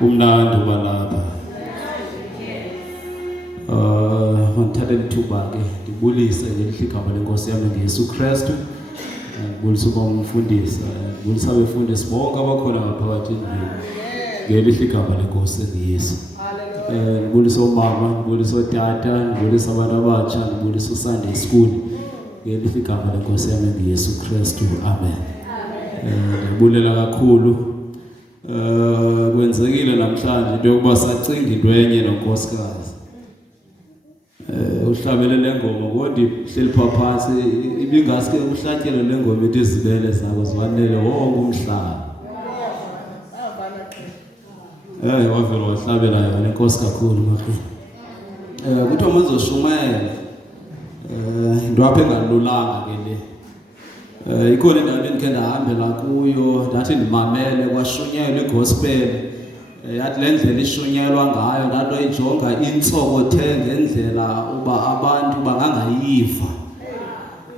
umnandi balapha. Ngithatha ithuba ke ndibulise ngelihligaba lenkosi yami ngeYesu Kristu. Ngibulisa uba umfundisi, ngibulisa abefundisi bonke abakhona ngaphakathi endlini. Ngelihligaba lenkosi ngeYesu. Ngibulisa umama, ngibulisa otata, ngibulisa abantu abatsha, ngibulisa uSunday school. Ngelihligaba lenkosi yami ngeYesu Kristu. Amen. Ndibulela kakhulu. Kwenzekile namhlanje into yokuba sacinga into enye nonkosikazi. Uhlabele lengoma kodwa ihleli phansi ibingaske uhlatyelo lengoma ethi izibele zabo ziwanele wonke umhlaba. Wavela wahlabela yona inkosi kakhulu manje. Kuthiwa muzoshumayela into apha engalulanga ke le. Ikhona indawo endike ndahambela kuyo ndathi ndimamele kwashunyelwa igospel. Yathi le ndlela ishunyelwa ngayo ndaloyijonga intsokothe ngendlela uba abantu bangangayiva.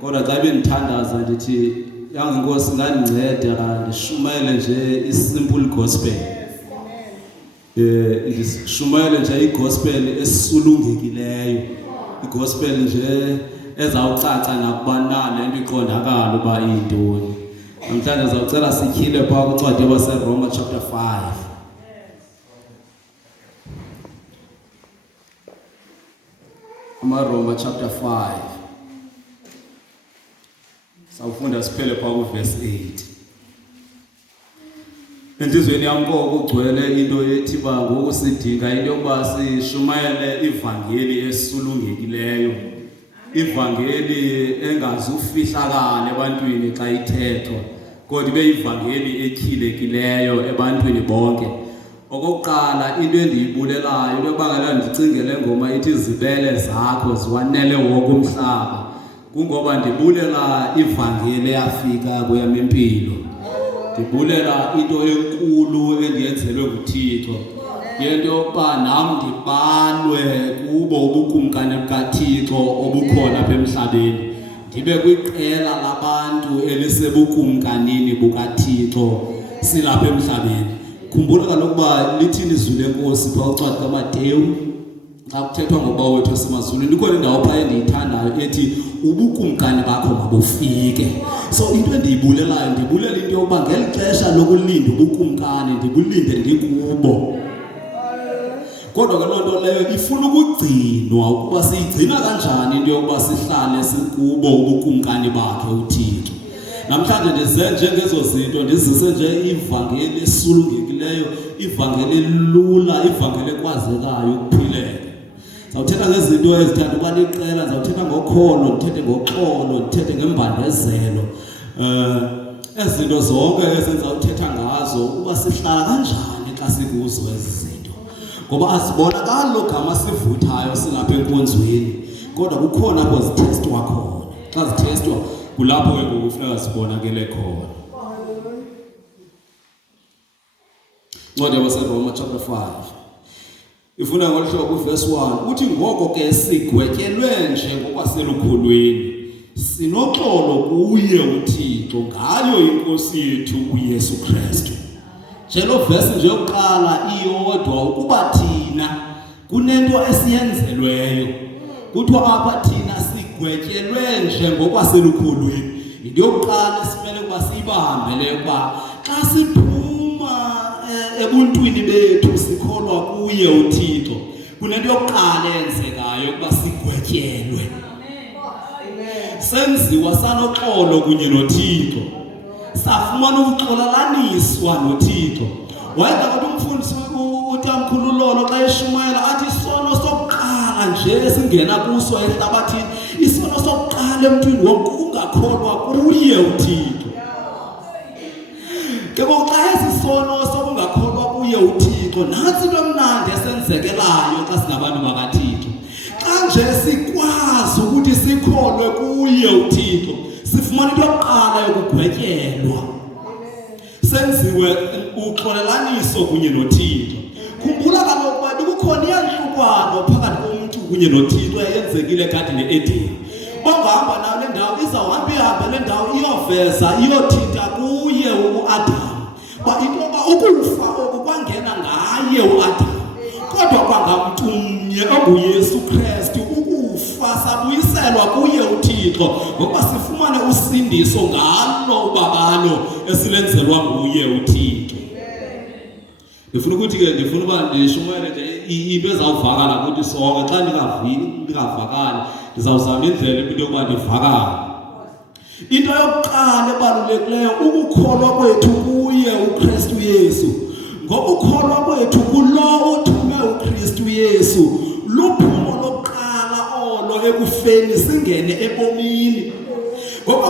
Kodwa xa bendithandaza ndithi yangenkosi ngandinceda ndishumayele nje isimple gospel. Ndishumayele nje igospel esisulungekileyo. Igospel nje ezawucaca nakubanana into iqondakala uba iyintoni. Namhlanje zawucela sityhile phaa kwincwadi yabaseRoma chapter 5. Roma chapter 5. Sawufunda siphele phaa kuverse 8. Enhlizweni yami kugcwele into ethi ba ngoku sidinga into yokuba sishumayele ivangeli esisulungekileyo. Ivangeli engazufihlakala ebantwini xa ithethwa, kodwa ibe ivangeli ekhilekileyo ebantwini bonke. Okokuqala into endiyibulelayo into yokuba ngala ndicingele ngoma ithi izibele zakho ziwanele wonke umhlaba. Kungoba ndibulela ivangeli eyafika kweyam impilo. Ndibulela into enkulu endiyenzelwe nguThixo. Yento yokuba nam ndibalwe kubo ubukumkani bukaThixo obukhona apha emhlabeni. Ndibe kwiqela labantu elisebukumkanini bukaThixo silapha emhlabeni. Khumbula kaloku uba lithini izwi lenkosi phaa ucwadi kaMateyu xa kuthethwa ngoba wethu esemazulwini. Ikhona indawo phaa endiyithandayo ethi ubukumkani bakho mabufike. So into endiyibulelayo ndibulela into yokuba ngeli xesha lokulinda ubukumkani ndibulinde ndikubo. Kodwa ke loo nto leyo ifuna ukugcinwa ukuba siyigcina kanjani into yokuba sihlale sikubo ubukumkani bakhe uThixo. Namhlanje ndize njengezo zinto ndizise nje ivangeli esulungekileyo, ivangeli lula, ivangeli ekwazekayo ukuphileka. Zawuthetha ngezinto ezithanda uba liqela, zawuthetha ngokholo, ndithethe ngoxolo, ndithethe ngembandezelo. Ezinto zonke ezenza uthetha ngazo ukuba sihlala kanjani xa sikuzo ezi zinto. Ngoba asibonakali lo gama sivuthayo silapha enkonzweni, kodwa kukhona apho zithestwa khona. Xa zithestwa kulapho ke kufuneka sibonakele khona. Ncwadi yabaseRoma chapter 5. Ifuna ngolu hlobo kuverse 1 uthi ngoko ke sigwetyelwe nje ngokwaselukholweni sinoxolo kuye uThixo ngayo inkosi yethu uYesu Kristu. Nje lo verse nje yokuqala iyodwa ukuba thina kunento esiyenzelweyo. Kuthiwa apha thina sigwetyelwe nje ngokwaselukholweni. Into yokuqala esimele ukuba siyibambele ukuba xa siphuma ebuntwini bethu sikholwa kuye uThixo, kunento yokuqala eyenzekayo ukuba sigwetyelwe. Senziwa sanoxolo kunye noThixo. Safumana ukuxolalaniswa noThixo. Wayenza kodwa umfundisi utamkhulu Lolo xa eshumayela athi isono sokuqala nje singena kuso ehlabathini, isono sokuqala emntwini wonke ungakholwa kuye uThixo. Ke ngoku xa esisono sokungakholwa kuye uThixo, nantsi into emnandi esenzekelayo xa singabantu bakaThixo. Xa nje sikwazi ukuthi sikholwe kuye uThixo, sifumana into yokuqala yokugwetyelwa. Senziwe uxolelaniso kunye noThixo. Khumbula kaloku uba bekukhona iyantlukwano phakathi komntu kunye noThixo eyenzekile kade ne-Edeni. Ongahamba nayo le ndawo izawuhamba ihambe le ndawo iyoveza iyothinta kuye uAdamu. Ba into yoba ukufa oku kwangena ngaye kuye uAdamu, kodwa kwangamntumnye onguYesu Kristu ukufa sabuyiselwa kuye uThixo ngoba sifumane usindiso ngalo ubabalo esilenzelwa nguye uThixo. Ndifuna ukuthi ke ndifuna uba ndishumayele nje into ezawuvakala kuthi sonke xa ndingavakali ndizawuzama indlela into yokuba ndivakale. Into yokuqala ebalulekileyo ukukholwa kwethu kuye uKristu Yesu. Ngokukholwa kwethu kulo uthume uKristu Yesu luphumo lokuqala olo ekufeni singene ebomini. Ngoba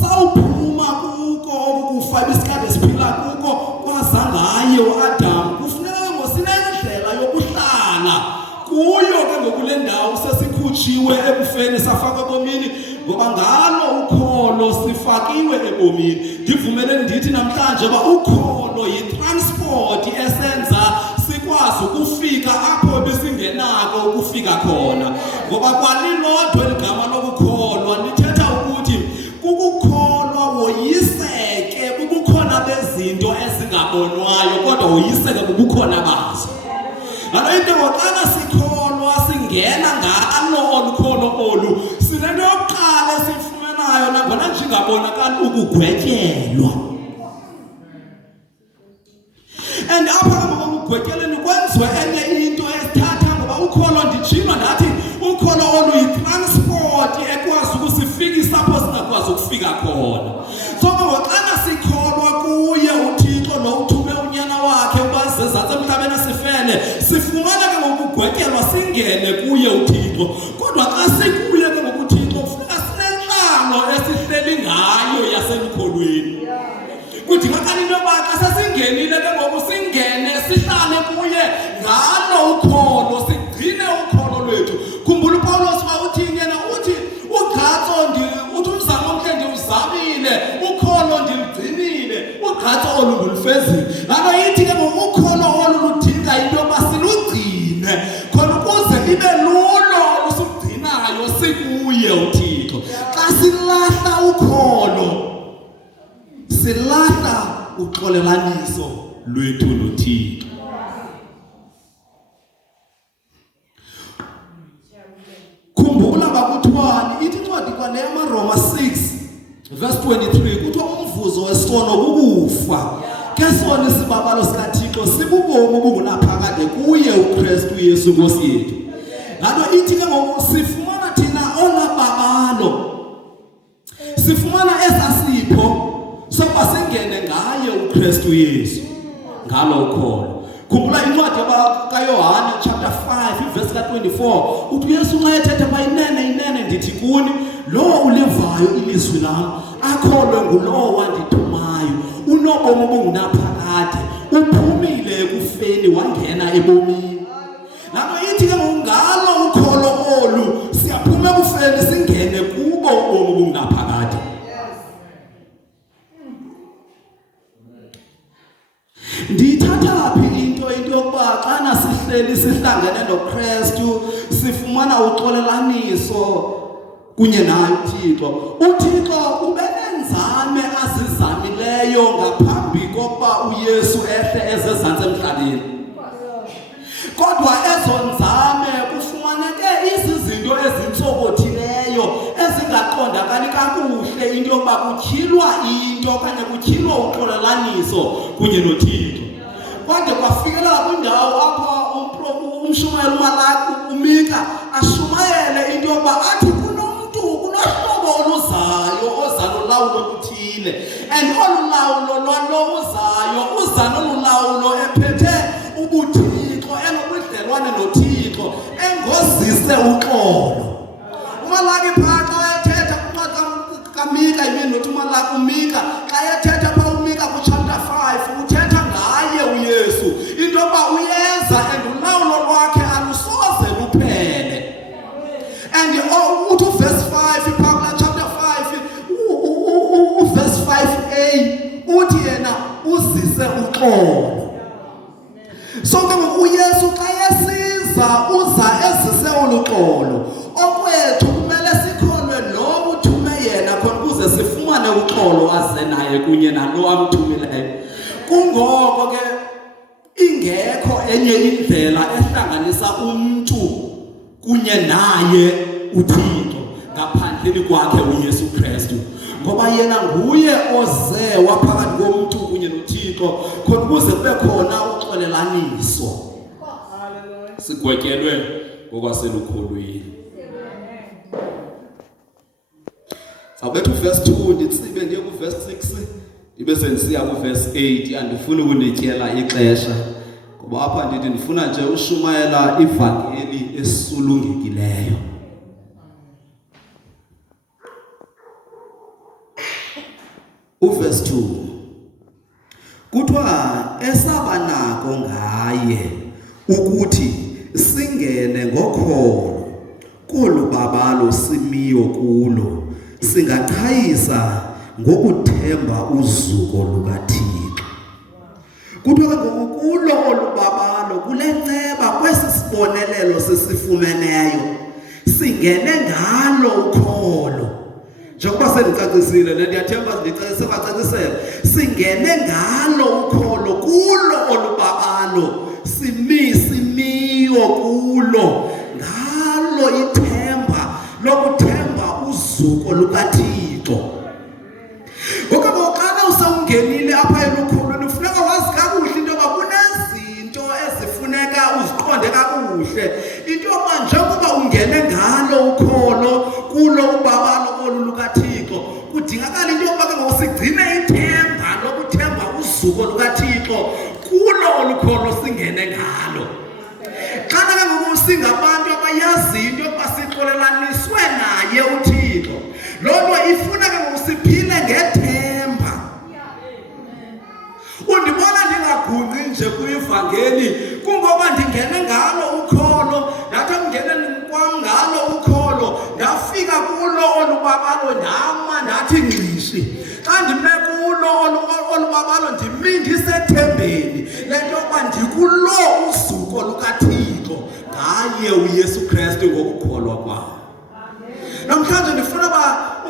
sawuphuma kuko okufa isikade siphila kuko kwazangaye uAdamu kufuneka ngosinendlela yokuhlala kuyo ke ngokule ndawo sesikhutshiwe ekufeni safakwe ebomini ngoba ngalo ukholo sifakiwe ebomini. Ndivumele ndithi namhlanje uba ukholo yitransport esenza sikwazi ukufika apho besingenako ukufika khona. Ngoba kwalilodwa eligama lokukholwa lithetha ukuthi kukukholwa woyiseke kubukhona bezinto ezingabonwayo kodwa woyiseke kubukhona bazo. Ngalo into ngoqala sikholwa singena ngalo olukholo olu sinento yokuqala esifumanayo nangona njengabonakala ukugwetyelwa. And apha ngokugwetyeleni kwenziwe enye into esithatha ngoba ukholo ndijinwa ndathi ukholo olu yitransport ekwazi ukusifikisa apho singakwazi ukufika khona. So ngoxana sikholwa kuye uThixo lo uthume unyana wakhe ubazezantsi emhlabeni sifele sifumana ke ngokugwetyelwa singene kuye uThixo. Kodwa xa sikuye ke ngokuThixo kufuneka sinenhlalo esihleli ngayo yasemkholweni. Kudingakala into yoba xa sesingenile ke ngoku singene sihlale kuye ngalo ukholo sigcine ukholo lwethu. Khumbula uPawulos xa uthini yena uthi ugqatso uthi umzamo omhle ndiwuzamile ukholo ndilugcinile ugqatso olu ndilufezile. Lalo ithi ke ngoku ukholo olu ludinga into yoba silugcine khona ukuze libe lulo olusugcinayo sikuye uThixo. Xa silahla ukholo silahla uxolelaniso lwethu noThixo. Khumbula bakuthiwani ithi incwadi kwale yamaRoma 6 verse 23 kuthiwa umvuzo wesono kukufa ke sona isibabalo sikaThixo sibubomi obungunaphakade kuye uKristu Yesu Nkosi yethu. Ngalo ithi ke ngoku sifumana thina olababalo sifumana esasipho soba singene ngaye uKristu Yesu ngalo ukholo. Khumbula incwadi kaYohane chapter 5 verse ka24 uthi Yesu xa ethetha bayinene ndithi kuni lo ulevayo ilizwi lam akholwe ngulowo wandithumayo unobomi obungunaphakade uphumile ekufeni wangena ebomini. Nalo ithi ke ngalo ukholo olu siyaphuma ekufeni singene kubo ubomi obungunaphakade. Ndiyithatha phi into yokuba xana sihleli sihlangene noKristu sifumana uxolelaniso kunye naye uThixo. uThixo ubenenzame azizamileyo ngaphambi kokuba uYesu ehle ezezantsi emhlabeni. Kodwa ezo nzame kufumaneke izizinto ezintsokothileyo ezingaqondakali kakuhle into yokuba kutyhilwa into okanye kutyhilwa uxolelaniso kunye noThixo. Kodwa kwafikelela kwindawo apho umshumayeli uMalaki uMika ashumayele into yokuba athi kunomntu kunohlobo oluzayo oza nolawulo oluthile and olu lawulo lwalo uzayo uza nolu lawulo ephethe ubuthixo enobudlelwane noThixo engozise uxolo. uMalaki phaa xa ethetha kaMika yimini nothi uMalaki uMika xa ethetha phaa uMika kuchapter 5 uthetha ngaye uYesu into yokuba uyeza and ulawulo lwakhe alusoze luphele. And uthi uverse 5 phaa chapter 5 uverse 5a uthi yena uzise uxolo. So ke uYesu xa esiza uza ezise uluxolo. Okwethu kumele sikholwe lo uthume yena khona ukuze sifumane uxolo aze naye kunye nalo amthumileyo. Kungoko ke ingekho enye indlela ehlanganisa umuntu kunye naye uThixo ngaphandle kwakhe uYesu Kristu, ngoba yena nguye oze waphakathi komuntu kunye noThixo khona ukuze kube khona uxolelaniso. Sigwetyelwe ngokwaselukholweni. Sawubethu verse 2 nditsibe ndiye ku verse 6 ibe sendisiya ku verse 8. Andifuni ukunityela ixesha ngoba apha ndithi ndifuna nje ushumayela ivangeli esulungekileyo. Verse 2 kuthiwa esabanako ngaye ukuthi singene ngokholo kolu babalo simiyo kulo, singachayisa ngokuthemba uzuko lukaThixo. Kuthiwa ngokulo olubabalo kule nceba kwesi sibonelelo sesifumeneyo singene ngalo ukholo. Njengoba sendicacisile ndiyathemba sebacacisela, singene ngalo ukholo kulo olubabalo simiyo kulo, ngalo ithemba lokuthemba uzuko lukaThixo. Ngokuqala usawungenile apha elukholweni ufuneka wazi kakuhle into yoba kunezinto ezifuneka uziqonde kakuhle. Into yoba njengoba ungene ngalo ukholo kulo ubabalo olu lukaThixo kudingakala into yoba ke ngosigcine ithemba lokuthemba uzuko lukaThixo kulo olukholo singene ngalo. Xa ke ngoku singabantu abayaziyo into yokuba sixolelaniswe naye uThixo, loo nto ifuna ke ngoku siphile ngethemba. Undibona ndingagungqi nje kwivangeli kungoba ndingene ngalo ukholo, ndathi mngene kwam ngalo ukholo ndafika kulo olubabalo ndama ndathi ngqishi. Xa ndime kulo olubabalo ndimi ndisethembeni lento yokuba ndikulo uzuko lukaThixo ngaye uYesu Kristu ngokukholwa kwayo. Namhlanje ndifuna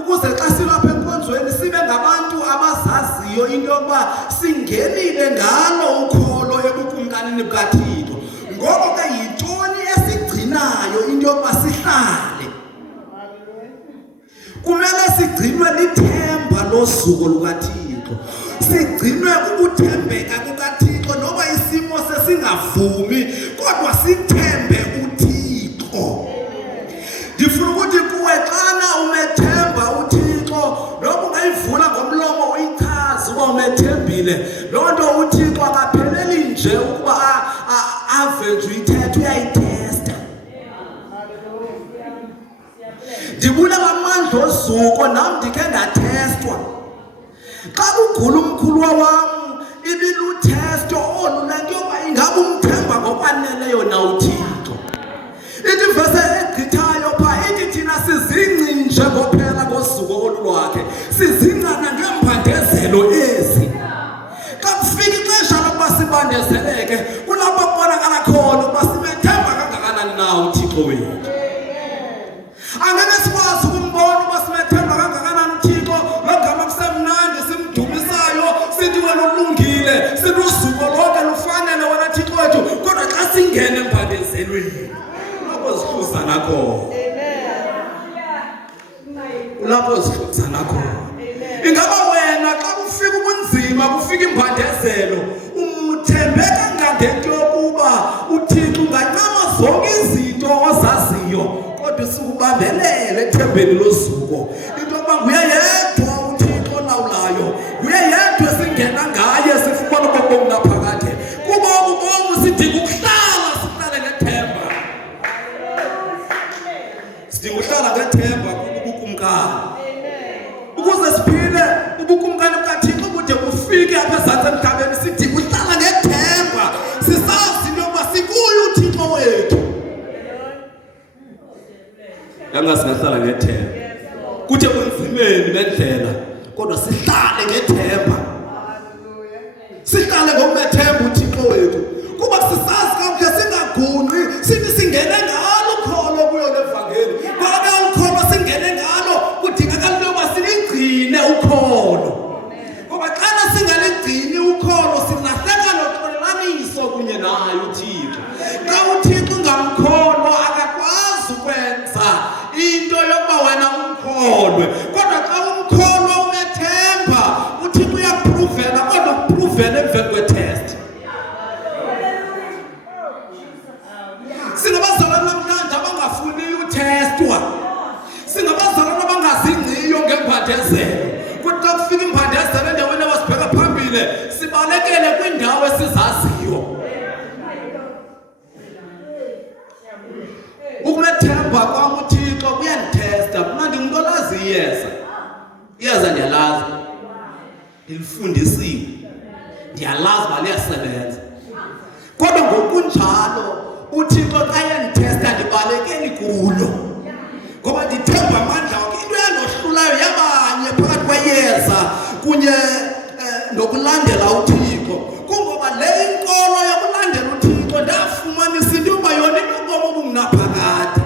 ukuze xa silapha enkonzweni sibe ngabantu abazaziyo into yokuba singenile ngalo ukholo ebukumkanini bukaThixo. Ngoko ke yintoni esigcinayo into yokuba sihlale? Kumele sigcinwe lithemba lozuko lukaThixo, sigcinwe ukuthembeka kukaThixo noba isimo sesingavumi kodwa sithembe uThixo. Ndifuna ukuthi kuwe xana umethemba uThixo noba ungayivula ngomlomo uyichaze uba umethembile, loo nto uThixo akapheleli nje ukuba ave nje uyithetha, uyayithesta. Ndibula ngamandla ozuko nam ndikhe ndathestwa. Xa kugula umkhulu wam ibiluthesto olu lento yoba ingaba umthemba ngokwaneleyo na uThixo. Ithi verse egqithayo phaa ithi thina sizingci nje ngophela ngosuku olu lwakhe, sizingcana ngeembandezelo ezi. Xa kufika ixesha lokuba sibandezeleke kulapho kubonakala khona ukuba simethemba kangakanani na uThixo wethu. Angeke sikwazi ukumbona uba simethemba kangakanani uThixo logama kusemnandi simdumisayo sithi wena ulungile, sithi uzuko lonke lufanele wena Thixo wethu, kodwa xa singene embandezelweni zihluzana khona. Lapho zihluzana khona. Ingaba wena xa kufika ubunzima kufika imbandezelo uthembe kangangento yokuba uThixo ungancama zonke izinto ozaziyo kodwa sikubambelela ethembeni lozuko into yokuba nguye yedwa uThixo olawulayo, nguye yedwa singena ngaye sifumana ubomi naphakade. Kuba ubomi sidinga ukuhlala sihlale ngethemba. Sidinga uhlala ngethemba kubukumkani. Ukuze siphile ubukumkani bukaThixo bude bufike apha ezantsi emhlabeni sidinga uhlala ngethemba, sisazi into yokuba sikuyo uThixo wethu. Singahlala ngethemba kuthe bunzimeni bendlela kodwa sihlale ngethemba. Sihlale ngokumethemba uThixo wethu kuba sisazi kakuhle singagungqi sithi singene ngalo ukholo kuyo levangeli. Ngoba ukholo singene ngalo kudingakala into yoba siligcine ukholo, ngoba xana singaligcini ukholo silahleka noxolelaniso kunye naye uThixo. Xa uThixo ungamkholwa akakwazi ukwenza into yokuba wena umkholwe. Kodwa xa umkholwa unethemba, uThixo uyapruvela, kodwa upruvele emveni kwetest. Singabazalwana namhlanje abangafuni utestwa. Singabazalwana abangazingciyo ngemphandezelo. Kuthi xa kufika imphandezelo endaweni abasibheka phambili, sibalekele kwindawo esizaziyo. Ukunethemba kwam uThixo kuyandithesta. Mna ndingumntu olazi iyeza ndiyalazi, ndilifundisiwe, ndiyalazi uba liyasebenza. Kodwa ngokunjalo uThixo xa yandithesta ndibalekeli kulo, ngoba ndithemba amandla wakhe. Into yandohlulayo yabanye phakathi kweyeza kunye nokulandela uThixo, kungoba le inkolo yokulandela uThixo ndafumanisa into yokuba yona inobomi obungunaphakade.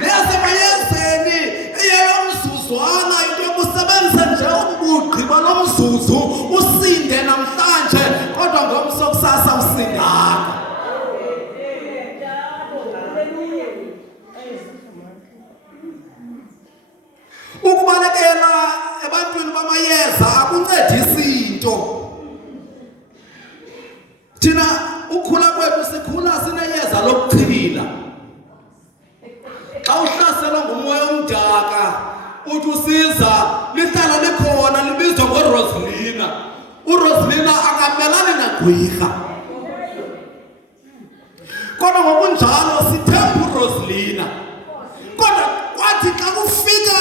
Leyasemayezeni eyeyomzuzwana, into yokusebenzisa nje ubugqiba lo mzuzu usinde namhlanje, kodwa ngomso kusasa usindaka. Ukubalekela ebantwini bamayeza akuncedisi into. Thina ukhula kwethu sikhula sineyeza lokuchila. Xa uhlaselwa ngumoya omdaka uthi usiza lihlala likhona libizwa ngoRosalina. uRosalina akamelani nagqwirha. Kodwa ngokunjalo sithemba uRosalina. Kodwa kwathi xa kufika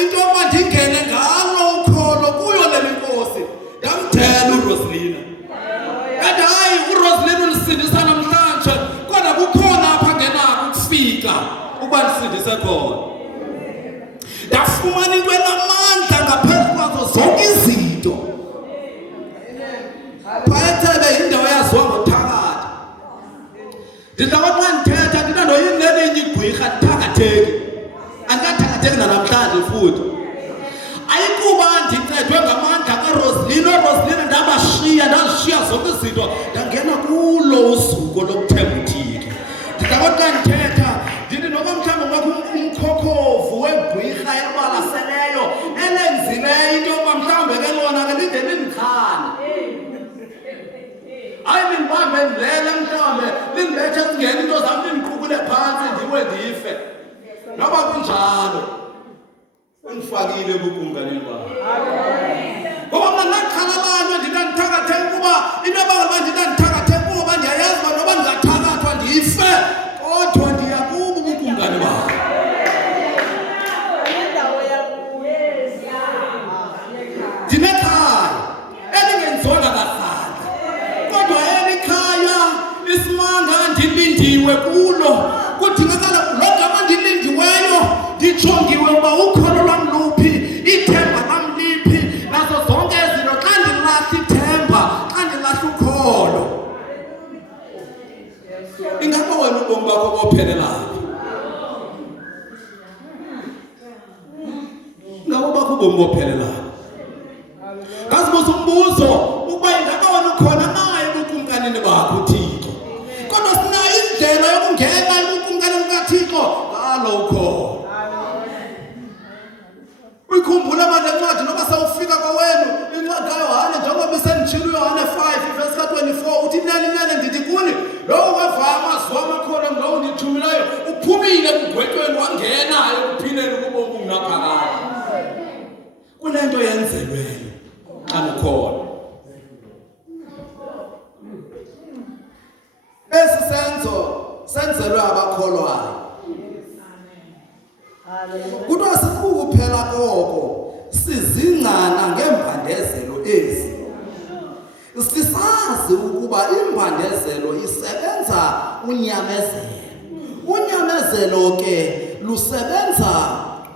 into yokuba ndingene ngalo ukholo kuyo le nkosi, ndamthela uRosalina. Kanti hayi uRosalina ulisindisa namhlanje, kodwa kukhona apha ngenako ukufika ukuba ndisindise khona. Ndafumana into enamandla ngaphezu kwazo zonke izinto. Phayethebe yindawo yaziwa ngothakatha. Ndidlawuthi xa ndithetha ndina ndoyini lelinye igqwirha ndithakatheki. Andikathakatheki namhlanje futhi. Ayikuba ndincedwe ngamandla kaRosalina. uRosalina ndazishiya zonke izinto, ndangena kulo usuku lokuthemba uThixo. Ndidlawuthi xa ndithetha ndithi noba mhlawumbi kwakho umkhokhovu wegqwirha elibalaseleyo elenzileyo into yokuba mhlawumbi ke lona ke lide lindikhane. Hayi lindibambe ndilele mhlawumbi lindibethe kungena into zam lindiqukule phantsi ndiwe ndife. Noba kunjalo undifakile kukumkanini bam. Ngoba mna ndakhalabana ndikandithakatheke kuba into yoba ndikandithakatheke kuba ndiyayazi uba noba ndingathakathwa ndife, kodwa ndiya kubo kukumkani bam. Ndinekhaya elingenziwanga ngazandla, kodwa eli khaya isimanga ndilindiwe kulo. Kudingakala lo gama ndilindiweyo ndijongiwe uba ukholo lwam luphi, ithemba lam liphi, nazo zonke izinto. Xa ndilahla ithemba, xa ndilahla ukholo, ingaba wena ubomi bakho bophelelayo? Ingaba bakho ubomi bophelelayo? Ngazibuza umbuzo ukuba ingaba wena ukhona naye ebukumkanini bakho uThixo. Kodwa sinayo indlela yokungena ebukumkanini kaThixo ngalo ukholo. Uyikhumbula manje incwadi noba sawufika kwawenu, incwadi kaYohane njengoba isenditshilo uYohane 5 verse ka-24 uthi nene ndithi kuni lowo wavayo amazwi amakhona ngulowo ndithumileyo uphumile kugwetweni wangenayo ekuphileni kubomi obungunaphakade. Kunento yenzelweyo xa ukhona. Esi senzo senzelwe abakholwayo. Kuthiwa sikukuphela koko sizingcana ngemphandezelo ezi. Sisazi ukuba imphandezelo isebenza unyamezelo. Unyamezelo ke lusebenza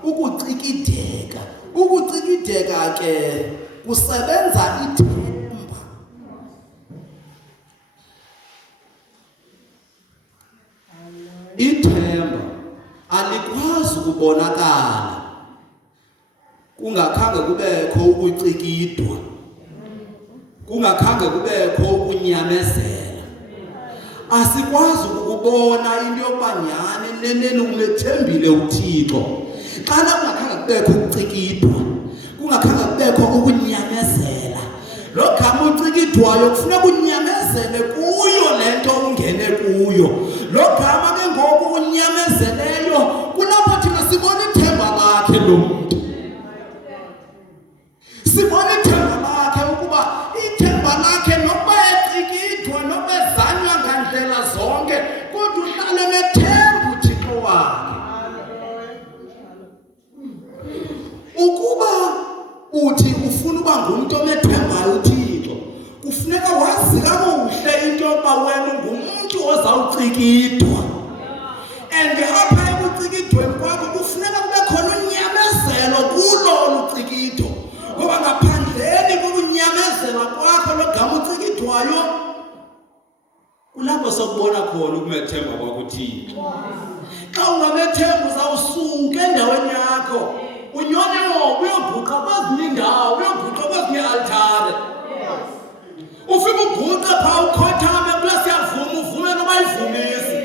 ukucikideka. Ukucikideka ke kusebenza ithemba. Ithemba alikwazi ukubonakala kungakhange kubekho ukucikidwa, kungakhange kubekho ukunyamezela. asikwazi ukubona into yobanyane nenene umethembile uThixo xana kungakhange kubekho ukucikidwa kungakhange kubekho ukunyamezela lo gama ucikidwayo kufuneka unyamezele kuyo lento ungene kuyo lo gama ke ngoku unyamezeleyo kulapho thina sibona ithemba lakhe lo muntu sibona ithemba lakhe ukuba ithemba lakhe nokuba ecikidwa nokuba ezanywa ngandlela zonke kodwa uhlale nethemba uThixo wakhe ukuba uthi ufuna uba ngumuntu omethembayo uThixo kufuneka wazi kakuhle into yokuba wena ungumuntu ozawucikidwa and apha ekucikidweni kwakho kufuneka kube khona unyamezelo kulo olucikidwa ngoba ngaphandleni kokunyamezela kwakho lo gama ucikidwayo kulapho sokubona khona ukumethemba kwakho uThixo xa ungamethemba uzawusuka endaweni yakho unyone uyoguqa kwezinye indawo uyoguqa kwezinye altare ufike uguqe phaa ukhothame kula siyavuma uvume noba yivumisi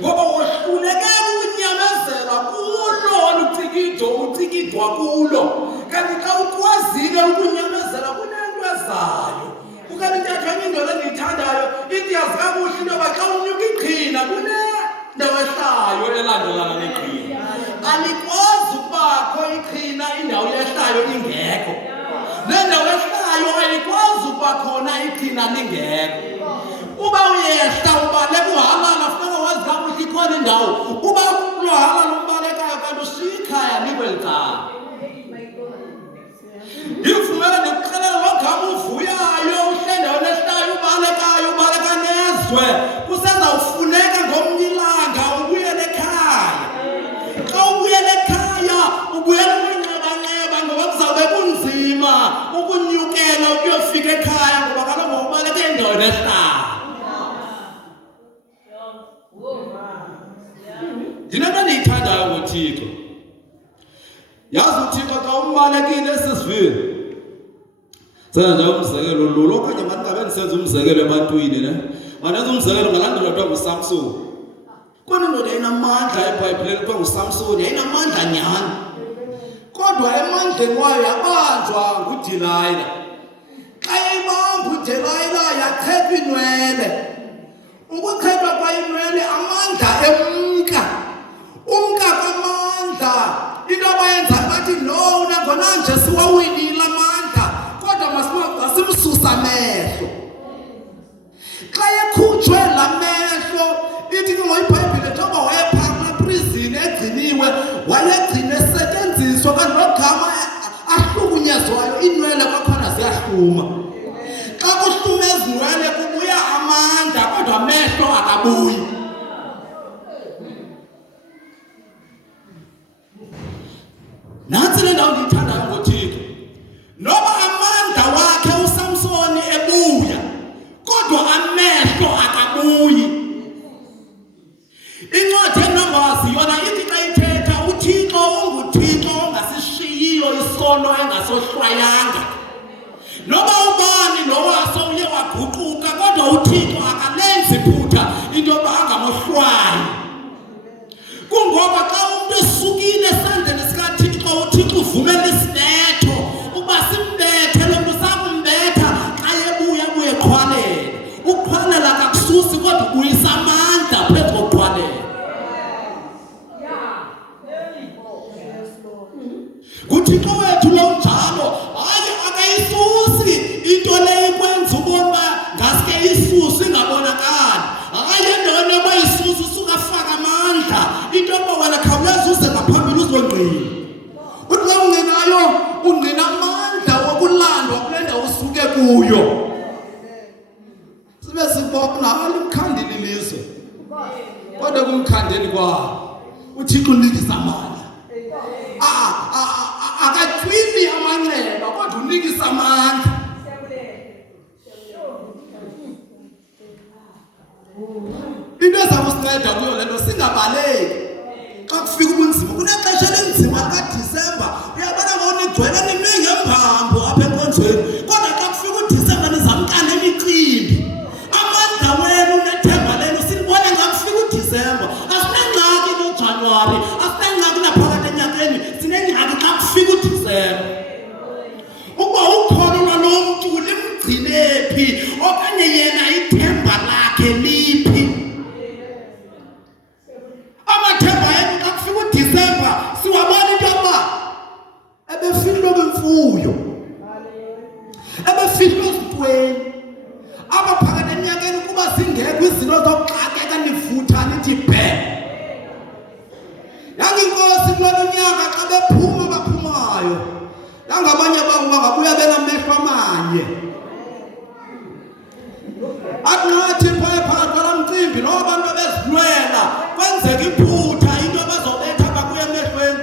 ngoba wohluleke ukunyamezela kulo ucikidwa kulo kanti xa ukwazile ukunyamezela kunento ezayo ukani intatho enye indoda endiyithandayo ithi yazi kakuhle into yoba xa unyuka iqhina ndawo ehlayo elandelana neqhina alikwazi ukubakho iqhina indawo yehlayo ingekho nendawo ehlayo ayikwazi ukuba khona iqhina lingekho uba uyehla ubaleka uhalala funeka wazi kakuhle ikhona indawo uba ulohalala umbalekayo kanti ushiya ikhaya likweli cala ngivumela ndikuxelela lo gama uvuyayo uhle endaweni ehlayo ubaleka nezwe kusezawufuneka ngomnye ilanga ubuyele ekhaya xa ubuyele ekhaya ubuyele ukunxebanxeba ngoba kuzawube kunzima ukunyukela ukuyofika ekhaya ngoba kaloku ubaleke endaweni ehlayo ndinento endiyithandayo ngoThixo yazi uThixo xa umbalekile esizivini senza nje umzekelo lulo okanye mandingabe ndisenza umzekelo ebantwini ne mandenza umzekelo ngalandelwa kuthiwa nguSamson kona indoda yayinamandla eBhayibhileni kuthiwa nguSamson yayinamandla nyhani kodwa emandleni wayo yabanjwa nguDelilah xa yayibamba uDelilah yachethwa inwele ukuchethwa kwayinwele amandla umka kwamandla into abayenzayo bathi no nangona nje siwawinile amandla kodwa masimsusa amehlo xa yekhutshwe la mehlo ithi ke ngoyiBhayibhile njengoba wayephaa prison egciniwe wayegcine esetyenziswa kanti lo gama ahlukunyezwayo inwele kwakhona ziyahluma xa kuhluma ezinwele kubuya amandla kodwa amehlo akabuyi nansi le ndawo ndiyithandayo ngoThixo noba amandla wakhe uSamsoni ebuya kodwa amehlo akabuyi incwadi yeNombazi yona ithi xa ithetha uThixo unguThixo ongasishiyiyo isono engasohlwayanga noba ubani nowaso uye waguquka kodwa uThixo akalenzi iphutha into yoba angamohlwayi kungoba xa umuntu esukile esandleni sikaThixo uThixo uvumela isibetho ukuba simbethe lo mntu sakumbetha xa yebuya buye eqhwalela uqhwalela kakususi kodwa ubuyisa amandla phezu kokuqhwalela uThixo wethu lo njalo hayi akayisusi into leyo ikwenza ubona ngaske isusi ingabonakali hayi endaweni yoba isusi usungafaka amandla into yoba wena khawuleza uze ngaphambili uzongqina uthi xa ungqinayo ungqina amandla wokulandwa kule ndawo usuke kuyo sibe sibona alimkhandeli ilizwe kodwa kumkhandeli kwawo uThixo unikisa amandla akatywini amanxeba kodwa unikisa amandla into ezakusinceda kuyo le nto singabaleki xa kufika ubunzima kunexesha elinzima likaDisemba uyabona ngoni igcwele nime ngembhambo apha enkonzweni kodwa xa kufika uDisemba nizamkela liphi okanye yena ithemba lakhe liphi. Amathemba ethu xa kufika uDisemba siwabona into yokuba ebefihlwa kwimfuyo, ebefihlwa ezintweni, abaphakade enyakeni kuba zingekho izinto zokuxakeka nivutha nithi bhe. Yanginkosi kulona unyaka xa bephuma baphumayo, yangabanye babo bangabuya benamehlo amanye. Athi phaya phakathi kwala mcimbi lo abantu abezilwela kwenzeka iphutha into abazobetha bakuye emehlweni.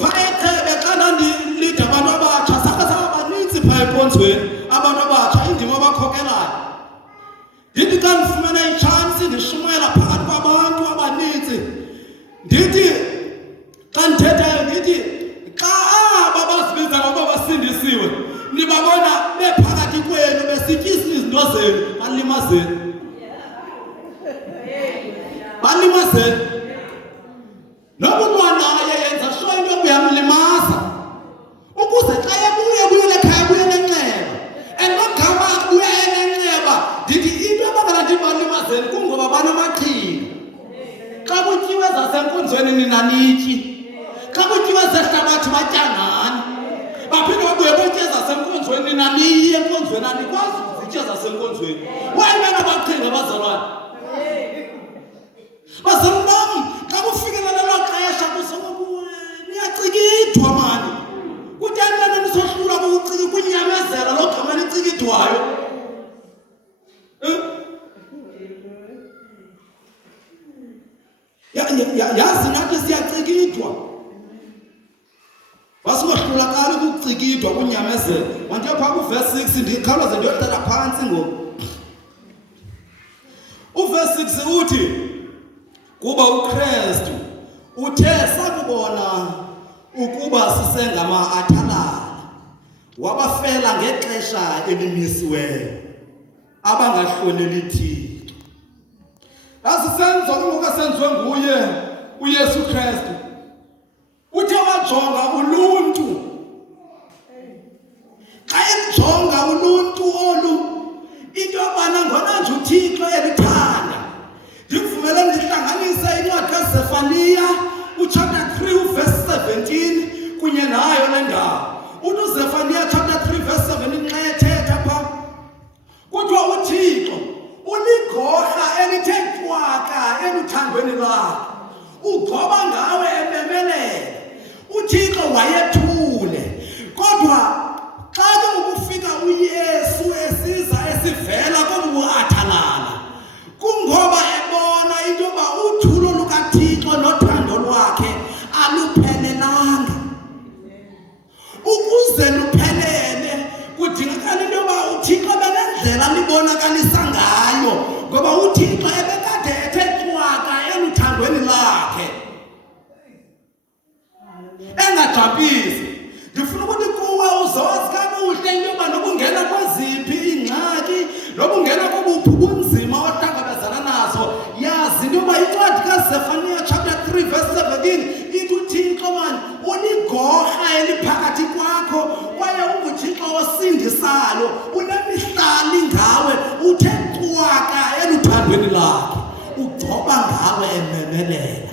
Phaya eChebe xa ndandilida abantu abatsha sakhe baninzi phaya enkonzweni abantu abatsha indima abakhokelayo. Ndithi xa ndifumene itshansi ndishumayela phakathi kwabantu abaninzi, ndithi xa ndithethayo ndithi xa aba bazibiza ngoba basindisiwe nibabona bephakathi kwenu besityisa izinto zenu balimazeni. Noba umntwana yenza sure into yokuyamlimaza ukuze xa ebuyele ekhaya buye nenxeba. And nogama buye enenxeba ndithi into abangela ndithi balimazeni kungoba banamaqhinga. Xa kutyiwe zasenkonzweni nina nityi, xa kutyiwe zehlabathi batya ngani. Baphinde babuye kutye zasenkonzweni nina niyi enkonzweni anikwazi ukuzitya zasenkonzweni. Wayibena baqhinga abazalwane. Bazalwane bam, xa kufikelela lelo xesha niyacikidwa mani. Kutheni lena nisohlulwa kunyamezela lo gama licikidwayo? Yazi nathi siyacikidwa. Wasiwahlulakala ukucikidwa kunyamezela. Manje pha kuverse 6 ndikhawuleze ndiyothatha phansi ngoku. Uverse 6 uthi kuba uKristu uthe sakubona ukuba sisengama athalala wabafela ngexesha elimisiweyo abangahloneli Thixo. Asisenzo ngoku senziwe nguye uYesu Kristu. Uthe wajonga uluntu. Xa ejonga uluntu olu into yobana ngona nje uThixo elithanda. Ndivumele ndihlanganise incwadi kaZefaniya uchapter 3 verse 17 kunye nayo le ndawo. Uthi uZefaniya chapter 3 verse 17 xa ethetha pha kuthiwa uThixo uligorha elithe cwaka eluthandweni lwakhe, ugcoba ngawe ememelela. uThixo wayethule, kodwa xa kufika uYesu esiza esivela kobuathalala, kungoba ebona into yoba uthulo lukaThixo nothando lwakhe aluphelelanga. Ukuze luphelele kudingakala into yoba uThixo benendlela libonakalisa ngayo, ngoba uThixo ebekade ethe cwaka eluthandweni lakhe engajampisi. Ndifuna ukuthi kuwe uzozi kakuhle into yoba nokungena kweziphi ingxaki, nokungena kobuphi ubunzima ohlangabezana nazo, yazi into yoba incwadi kaZefaniya chapter 3 verse 17 ithi uThixo mani uligorha eliphakathi kwakho kwaye unguThixo osindisayo, unemihlali ngawe, uthe cwaka eluthandweni lakhe, ugcoba ngawe ememelela.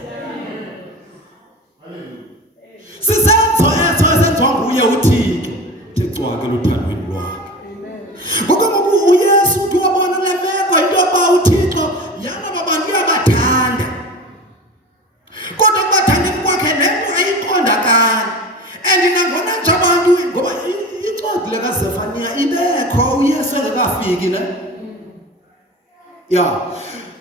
Sisenzo etho esenziwa nguye uThixo, thecwaka eluthandweni lwakhe. Ngoku uYesu uthi wabona le meko into yoba uThixo yaba bantu uyabathanda, kodwa kubathandeni kwakhe lento ayiqondakali. And nangona nje abantu ngoba incwadi le kaZefaniya ibekho uYesu engekafiki ne. Ya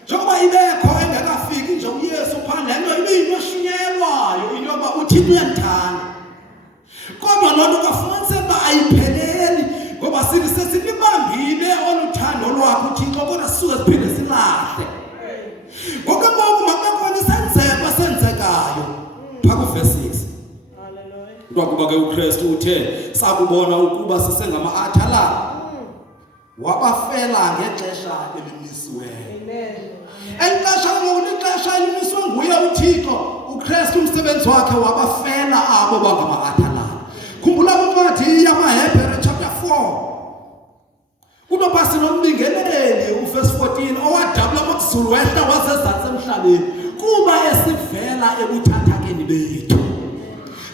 njengoba ibekho engekafiki nje uYesu phandle lento ibiyinto eshunyelwayo into yoba uThixo uyamthanda. Kodwa loo nto kafumanise uba ayipheleli, ngoba sithi sesilibambile oluthando lwakhe uThixo, kodwa sisuke siphinde silahle. Ngoku makubekhona isenzeko esenzekayo phaa kuverse 6. Kwakuba ke uKristu uthe sakubona ukuba sisengama-athalala wabafela ngexesha elimisiweyo. Elixesha ngoku lixesha elimiswe nguye uThixo. uKristu umsebenzi wakhe wabafela abo bangama-athalala. Khumbula incwadi yamaHebhere chapter 4 apha sinombingeleli uverse 14 owadabula amazulu wehla wasezantsi emhlabeni kuba esivela ebuthathakeni bethu.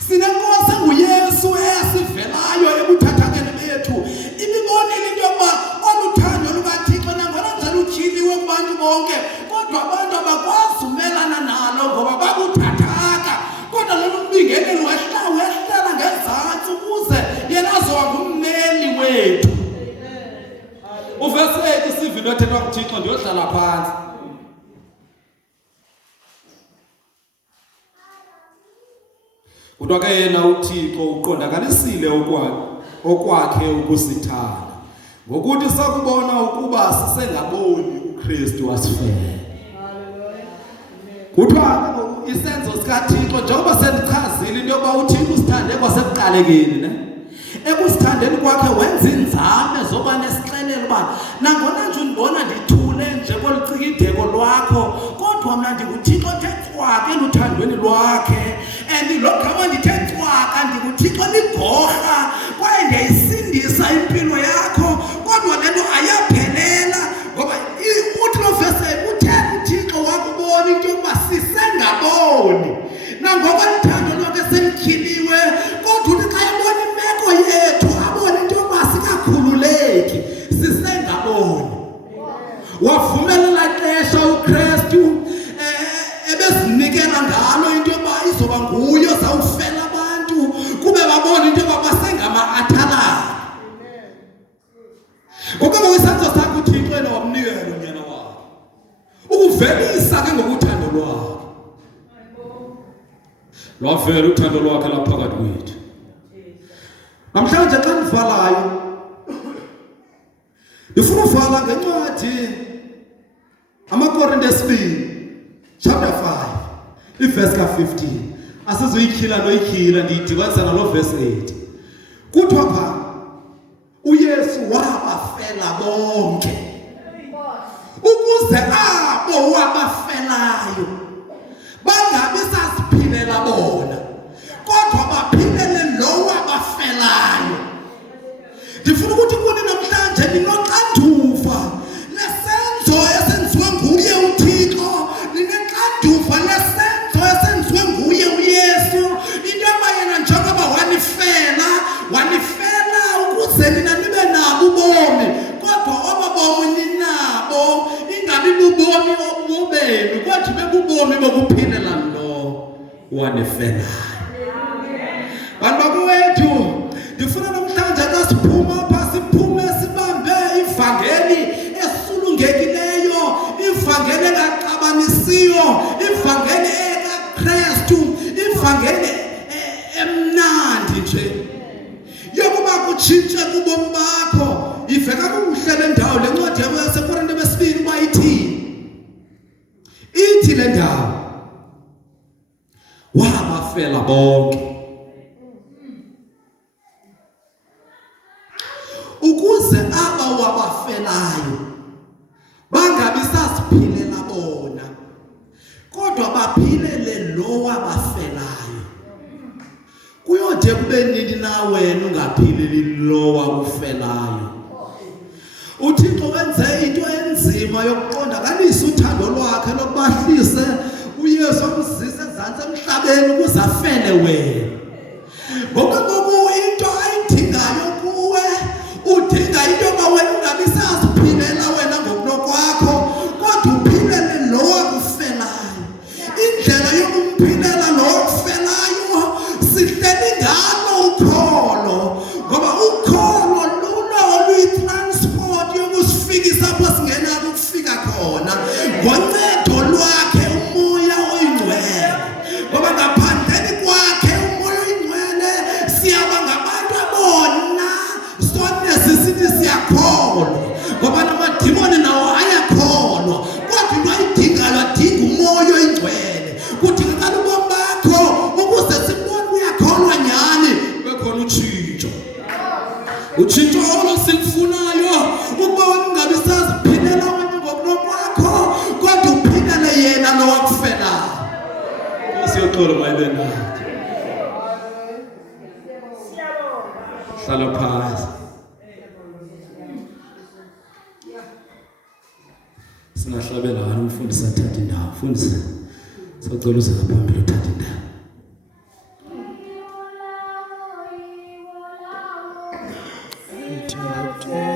Sinenkosi nguYesu esivelayo ebuthathakeni bethu. Ibibonile into yokuba oluthando lukaThixo nangona nje lutyhiliwe kubantu bonke kodwa abantu abakwazi umelana nalo ngoba babuthathaka. Kodwa lo mbingeleli wehlela ngezantsi ukuze yena azoba ngummeli wethu. Uverse 8 sivile othethwa nguThixo ndiyohlala phansi. Kodwa ke yena uThixo uqondakalisile okwakhe ukusithanda ngokuthi sakubona ukuba sisengaboni uKristu wasifela. Kuthiwa isenzo sikaThixo njengoba sendichazile into yokuba uThixo usithande kwasekuqalekeni ne ekusithandeni kwakhe wenza inzame zoba nesixelelo uba nangona nje undibona ndithule nje kolucikideko lwakho kodwa mna ndinguThixo othe cwaka eluthandweni lwakhe and lo gama ndithe cwaka ndinguThixo ligorha kwaye ndiyayisindisa impilo yakho kodwa le nto ayaphelela ngoba uthi lo verse uthe uThixo wakubona into yokuba sisengaboni nangoko luthando lwakhe selityhiliwe kodwa uthi xa ebona imeko yethu abone into yokuba sikakhululeki sisengaboni. Wavumelela ixesha uKristu ebezinikela ngalo into yokuba izoba nguye ozawufela abantu kube babona into yokuba basengama-athalala. Ngokuba kwisenzo sakhe uThixo yena wamnikela unyana wakhe ukuvelisa ke ngokuthando lwakhe. Lwavela uthando lwakhe laphakathi kwethu. Namhlanje xa ndivalayo ndifuna uvala ngencwadi amaKorinte 2 chapter 5 iverse ka-15. Asizuyityhila noyityhila ndiyidibanisa nalo verse 8. Kuthiwa phaa uYesu wabafela bonke ukuze abo wabafelayo bangabi sasiphilela bona kodwa baphilele lo wabafelayo. Ndifuna ukuthi kuni namhlanje ninoxanduva lesenzo esenziwe nguye uThixo, ninexanduva lesenzo esenziwe nguye uYesu. Into yoba yena njengoba wanifela ukuze nina nibe nabo ubomi kodwa oba bomi ninabo ingabi bubomi obubenu kodwa bebubomi bokuphilela lo wanifelayo. Bantu bakwethu ndifuna namhlanje xa siphuma apha siphume sibambe ivangeli esulungekileyo, ivangeli engaxabanisiyo, ivangeli ekaKristu, ivangeli emnandi nje yokuba kutshintshe kubomi bakho. Ive kakuhle le ndawo le ncwadi yaseKorinte 2 uba ithi le ndawo wabafela bonke ukuze aba wabafelayo bangabi sasiphilela bona kodwa baphilele lo wabafelayo. Kuyode kube nini na wena ungaphileli lo wakufelayo? uThixo wenze into enzima yokuqondakalisa uthando lwakhe lokubahlise uYesu amzise ezantsi emhlabeni ukuze afele wena. Ngoku into ayidingayo kuwe udinga into yoba wena ungabi saziphilela wena ngokunokwakho kodwa uphilele lo wakufelayo. Indlela yokumphilela lo wakufelayo sihleli ngalo ukholo ngoba ukholo lulo oluyitransport yokusifikisa apho singenako ukufika khona ngoncedo lwakhe umoya oyingcwele. Ngoba ngaphandleni kwakhe umoya oyingcwele siyaba ngabantu abona sonke sisithi siyakholwa ngoba namadimoni nawo ayakholwa kodwa into ayidingayo adinga umoya oyingcwele. Kudingakala ubomi bakho ukuze sibone uyakholwa nyhani bekhona utshintsho olo silifunayo ukuba wena ungabi saziphilela wena ngokunokwakho kodwa uphilele yena lo wakufelayo. Siyoxolo mayibe nathi. Hlala phansi. Singahlabela ngani umfundisi athathe indawo. Mfundisi sicela uze ngaphambili uthathe indawo. Thank you.